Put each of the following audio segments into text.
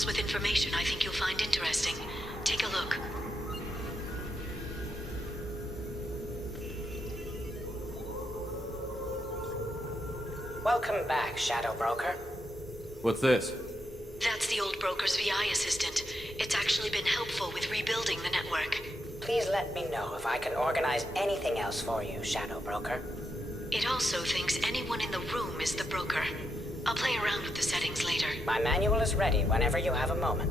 files with information I think you'll find interesting. Take a look. Welcome back, Shadow Broker. What's this? That's the old broker's VI assistant. It's actually been helpful with rebuilding the network. Please let me know if I can organize anything else for you, Shadow Broker. It also thinks anyone in the room is the broker. I'll play around with the settings later. My manual is ready whenever you have a moment.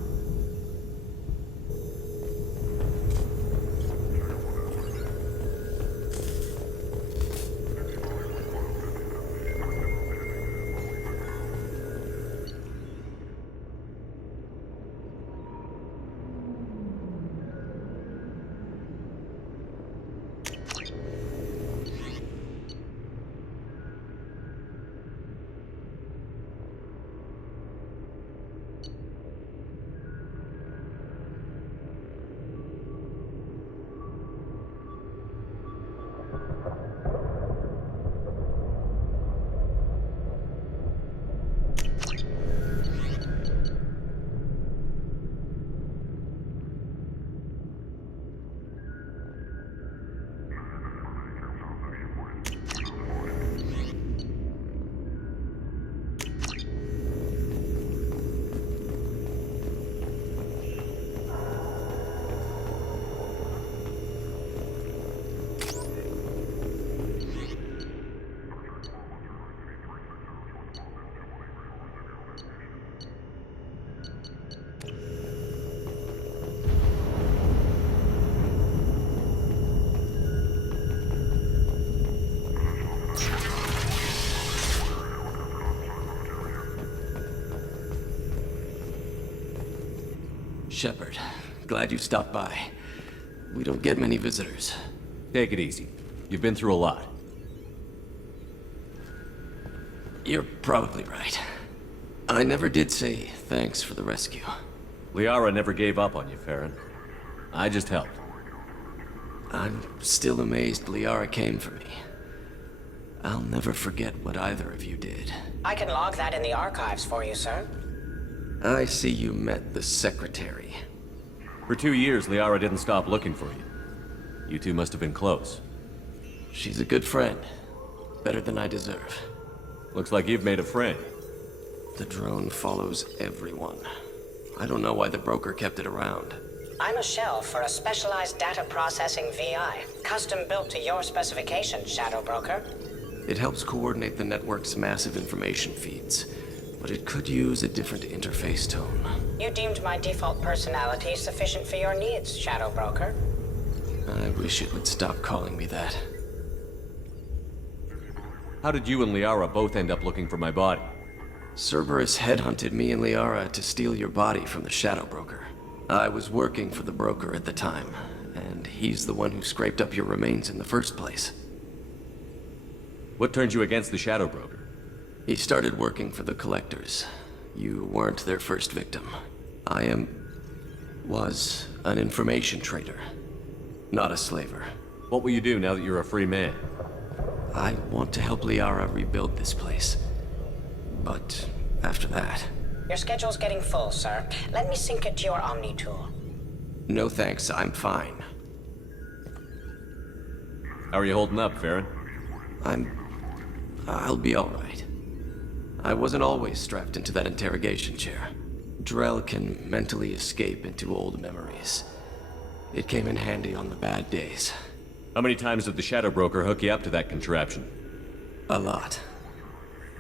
Shepard, glad you stopped by. We don't get many visitors. Take it easy. You've been through a lot. You're probably right. I never did say thanks for the rescue. Liara never gave up on you, Farron. I just helped. I'm still amazed Liara came for me. I'll never forget what either of you did. I can log that in the archives for you, sir. I see you met the secretary. For 2 years, Liara didn't stop looking for you. You two must have been close. She's a good friend. Better than I deserve. Looks like you've made a friend. The drone follows everyone. I don't know why the broker kept it around. I'm a shell for a specialized data processing VI, custom built to your specifications, Shadow Broker. It helps coordinate the network's massive information feeds, but it could use a different interface tone. You deemed my default personality sufficient for your needs, Shadow Broker. I wish it would stop calling me that. How did you and Liara both end up looking for my body? Cerberus headhunted me and Liara to steal your body from the Shadow Broker. I was working for the broker at the time, and he's the one who scraped up your remains in the first place. What turned you against the Shadow Broker? He started working for the Collectors. You weren't their first victim. I was an information trader, not a slaver. What will you do now that you're a free man? I want to help Liara rebuild this place. But after that... Your schedule's getting full, sir. Let me sync it to your Omni tool. No thanks, I'm fine. How are you holding up, Farron? I'll be alright. I wasn't always strapped into that interrogation chair. Drell can mentally escape into old memories. It came in handy on the bad days. How many times did the Shadow Broker hook you up to that contraption? A lot.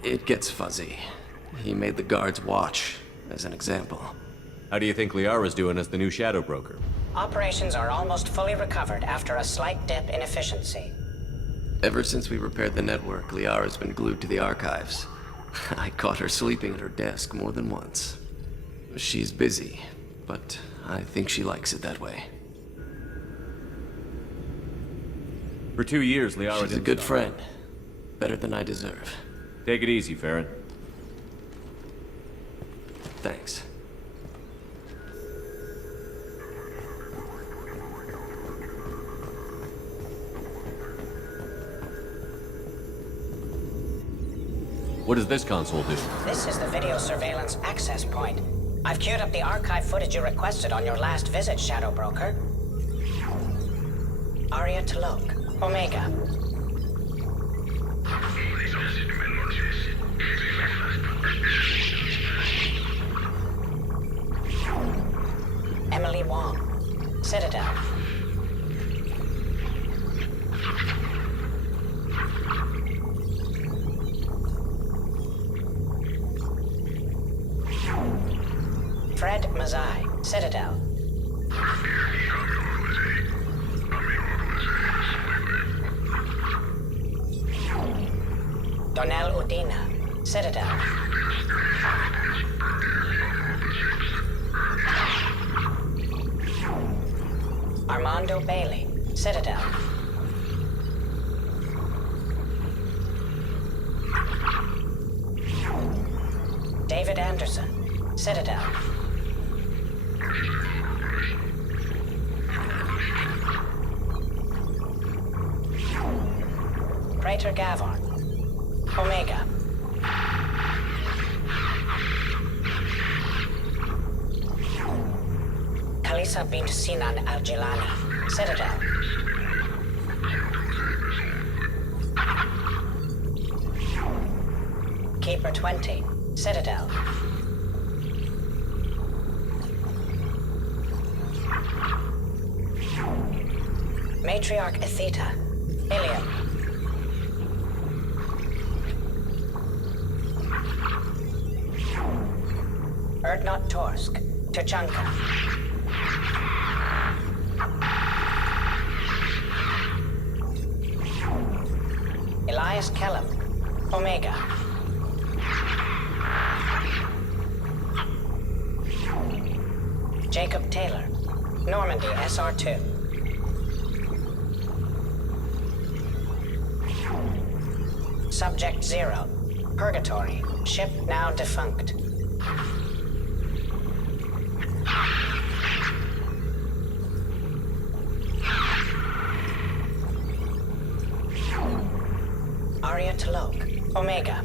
It gets fuzzy. He made the guards watch, as an example. How do you think Liara's doing as the new Shadow Broker? Operations are almost fully recovered after a slight dip in efficiency. Ever since we repaired the network, Liara's been glued to the archives. I caught her sleeping at her desk more than once. She's busy, but I think she likes it that way. For 2 years, Liara She's a good friend. Better than I deserve. Take it easy, Farron. Thanks. What does this console do? This is the video surveillance access point. I've queued up the archive footage you requested on your last visit, Shadow Broker. Aria Talok, Omega. Emily Wong, Citadel. Fred Mazai, Citadel. Donnell Udina, Citadel. Armando Bailey, Citadel. David Anderson, Citadel. Praetor Gavon, Omega. Kalisa bint Sinan Al-Jilani, Citadel. Keeper 20, Citadel. Matriarch Atheta, Ilium. Erdnot Torsk, Tuchanka. Elias Kellum, Omega. Jacob Taylor, Normandy SR2. Subject 0, Purgatory, ship now defunct. Aria Talok, Omega.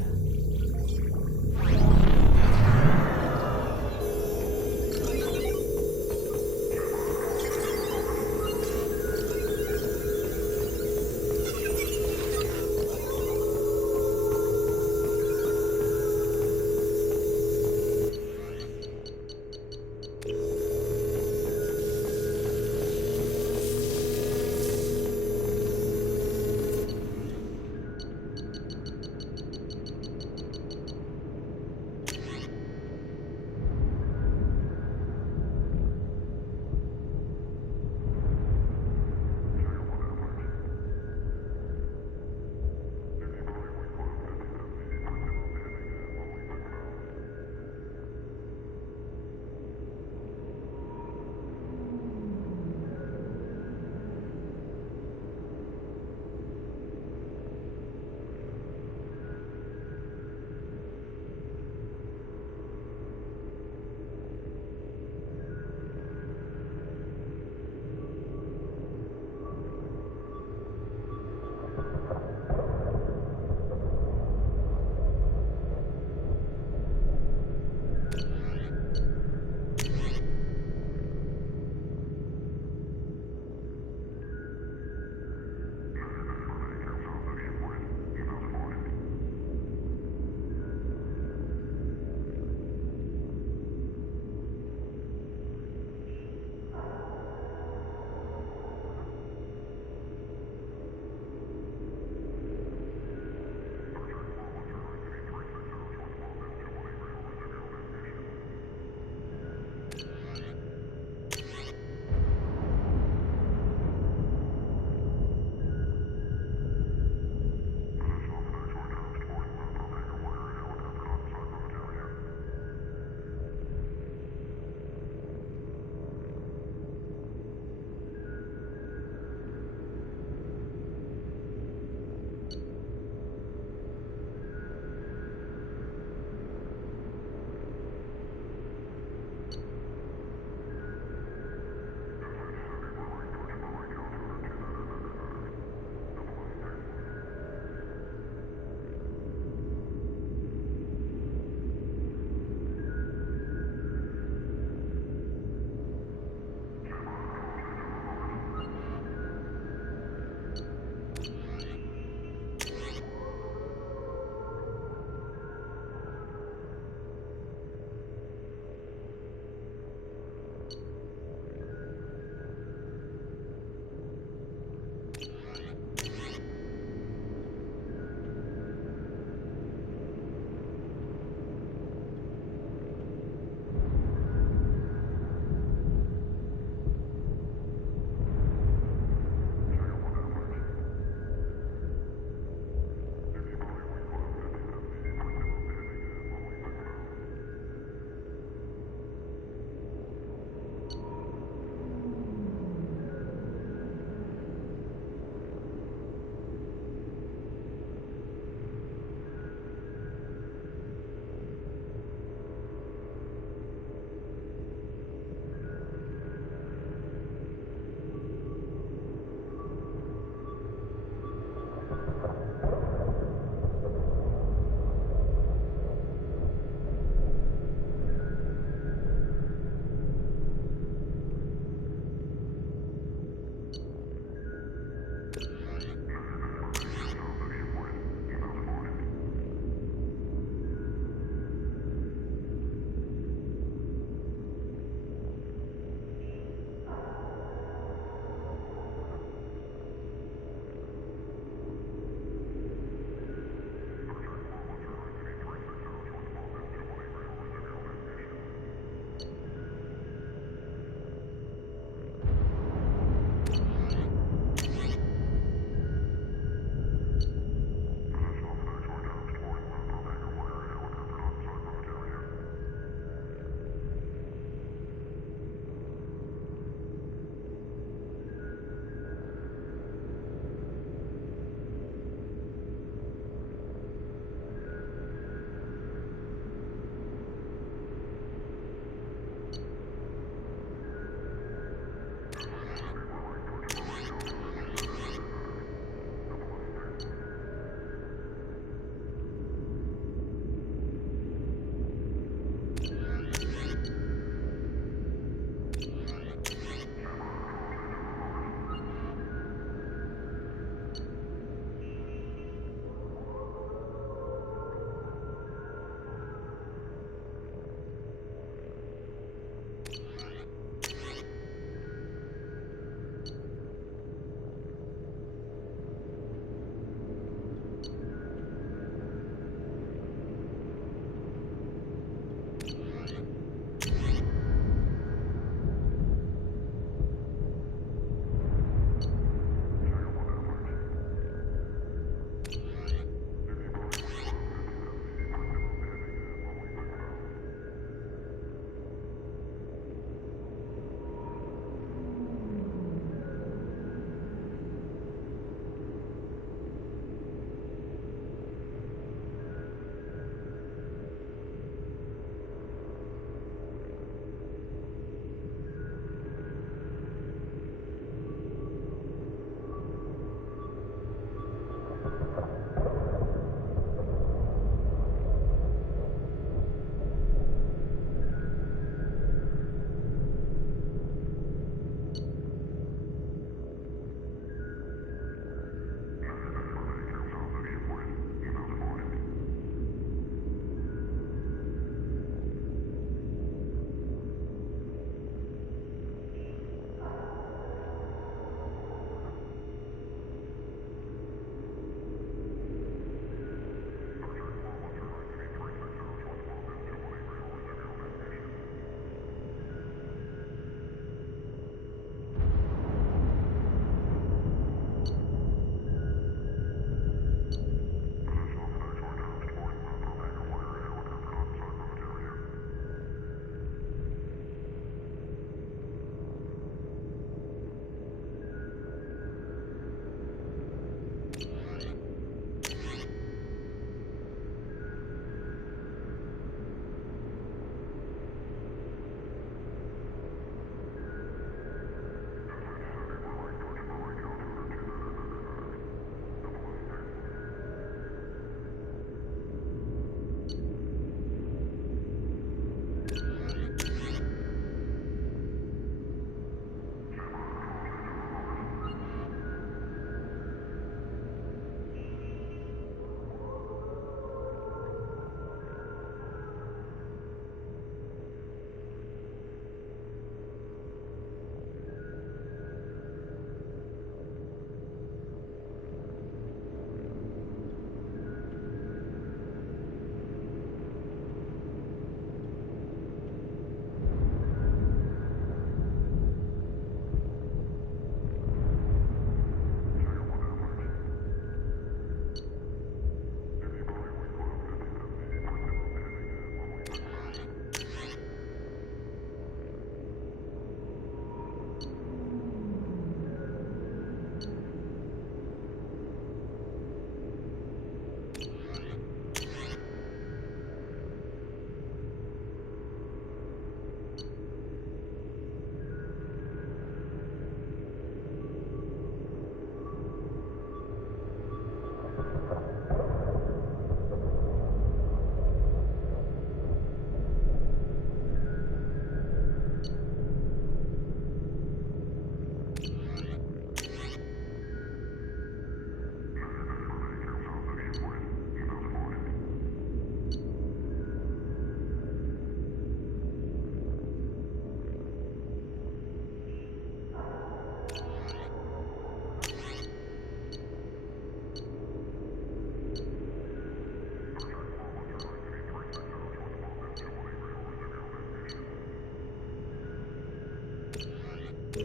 How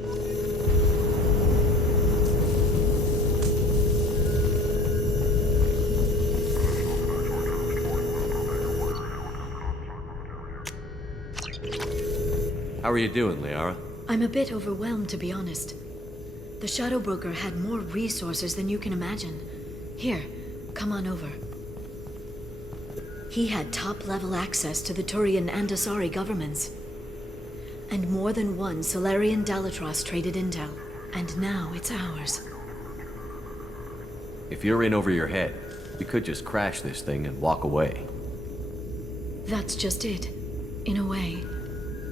are you doing, Liara? I'm a bit overwhelmed, to be honest. The Shadow Broker had more resources than you can imagine. Here, come on over. He had top-level access to the Turian and Asari governments. And more than one Solarian Dalatros traded intel. And now it's ours. If you're in over your head, you could just crash this thing and walk away. That's just it. In a way,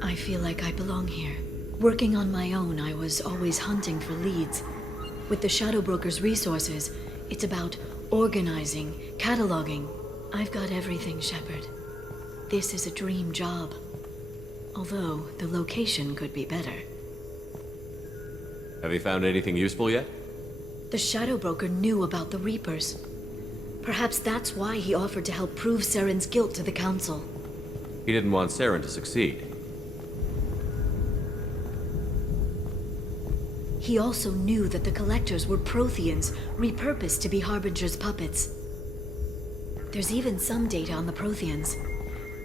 I feel like I belong here. Working on my own, I was always hunting for leads. With the Shadow Broker's resources, it's about organizing, cataloging. I've got everything, Shepard. This is a dream job. Although, the location could be better. Have you found anything useful yet? The Shadow Broker knew about the Reapers. Perhaps that's why he offered to help prove Saren's guilt to the Council. He didn't want Saren to succeed. He also knew that the Collectors were Protheans, repurposed to be Harbinger's puppets. There's even some data on the Protheans.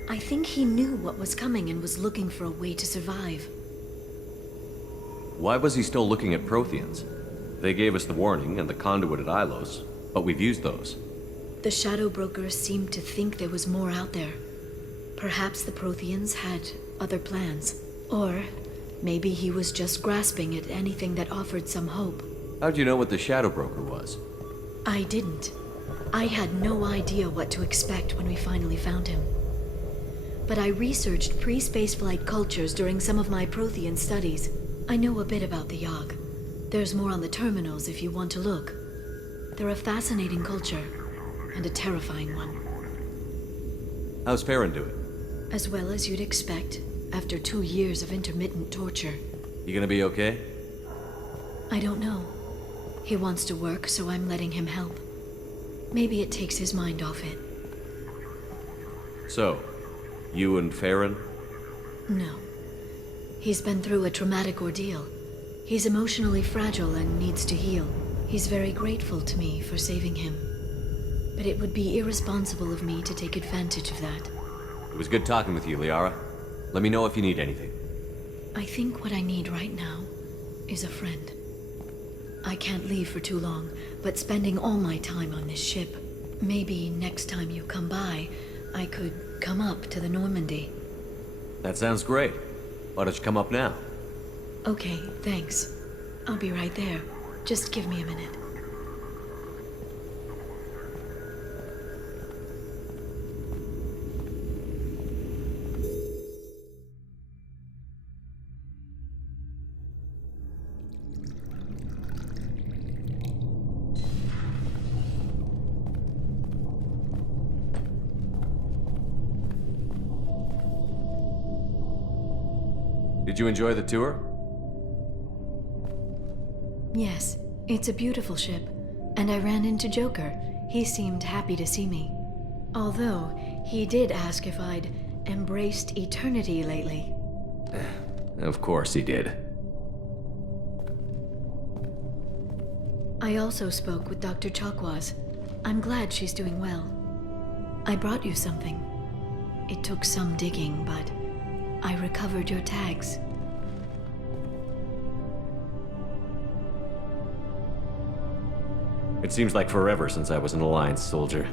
I think he knew what was coming and was looking for a way to survive. Why was he still looking at Protheans? They gave us the warning and the conduit at Ilos, but we've used those. The Shadow Broker seemed to think there was more out there. Perhaps the Protheans had other plans. Or maybe he was just grasping at anything that offered some hope. How'd you know what the Shadow Broker was? I didn't. I had no idea what to expect when we finally found him. But I researched pre-spaceflight cultures during some of my Prothean studies. I know a bit about the Yogg. There's more on the terminals if you want to look. They're a fascinating culture, and a terrifying one. How's Farron doing? As well as you'd expect, after 2 years of intermittent torture. You gonna be okay? I don't know. He wants to work, so I'm letting him help. Maybe it takes his mind off it. So, you and Farron? No. He's been through a traumatic ordeal. He's emotionally fragile and needs to heal. He's very grateful to me for saving him. But it would be irresponsible of me to take advantage of that. It was good talking with you, Liara. Let me know if you need anything. I think what I need right now is a friend. I can't leave for too long, but spending all my time on this ship. Maybe next time you come by, I could come up to the Normandy. That sounds great. Why don't you come up now? Okay, thanks. I'll be right there. Just give me a minute. Did you enjoy the tour? Yes, it's a beautiful ship. And I ran into Joker. He seemed happy to see me. Although, he did ask if I'd embraced eternity lately. Of course he did. I also spoke with Dr. Chakwas. I'm glad she's doing well. I brought you something. It took some digging, but I recovered your tags. It seems like forever since I was an Alliance soldier.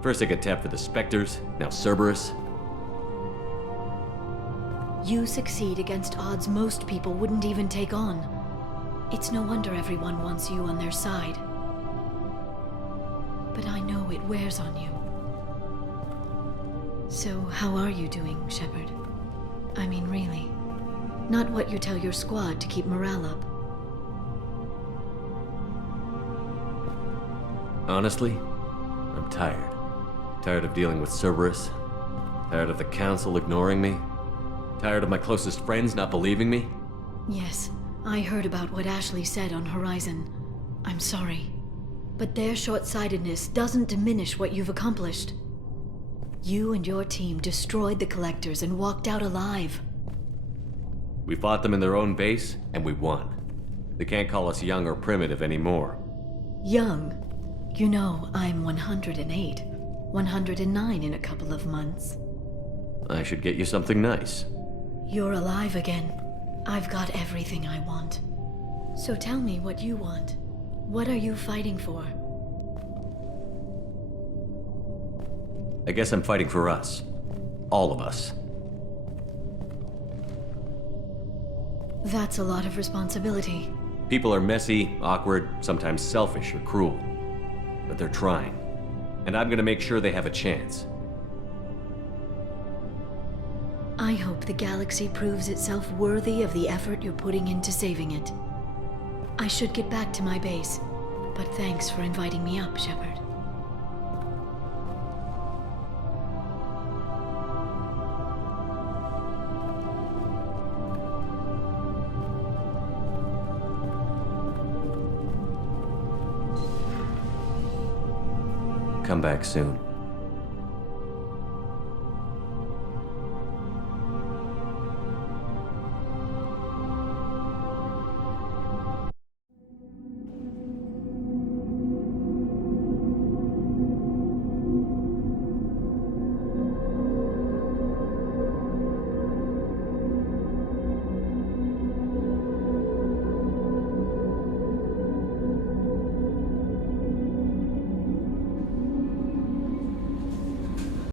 First I got tapped for the Spectres, now Cerberus. You succeed against odds most people wouldn't even take on. It's no wonder everyone wants you on their side. But I know it wears on you. So how are you doing, Shepard? I mean, really. Not what you tell your squad to keep morale up. Honestly, I'm tired. Tired of dealing with Cerberus. Tired of the Council ignoring me. Tired of my closest friends not believing me. Yes, I heard about what Ashley said on Horizon. I'm sorry. But their short-sightedness doesn't diminish what you've accomplished. You and your team destroyed the Collectors and walked out alive. We fought them in their own base, and we won. They can't call us young or primitive anymore. Young? You know, I'm 108. 109 in a couple of months. I should get you something nice. You're alive again. I've got everything I want. So tell me what you want. What are you fighting for? I guess I'm fighting for us. All of us. That's a lot of responsibility. People are messy, awkward, sometimes selfish or cruel. But they're trying. And I'm gonna make sure they have a chance. I hope the galaxy proves itself worthy of the effort you're putting into saving it. I should get back to my base, but thanks for inviting me up, Shepard. Come back soon.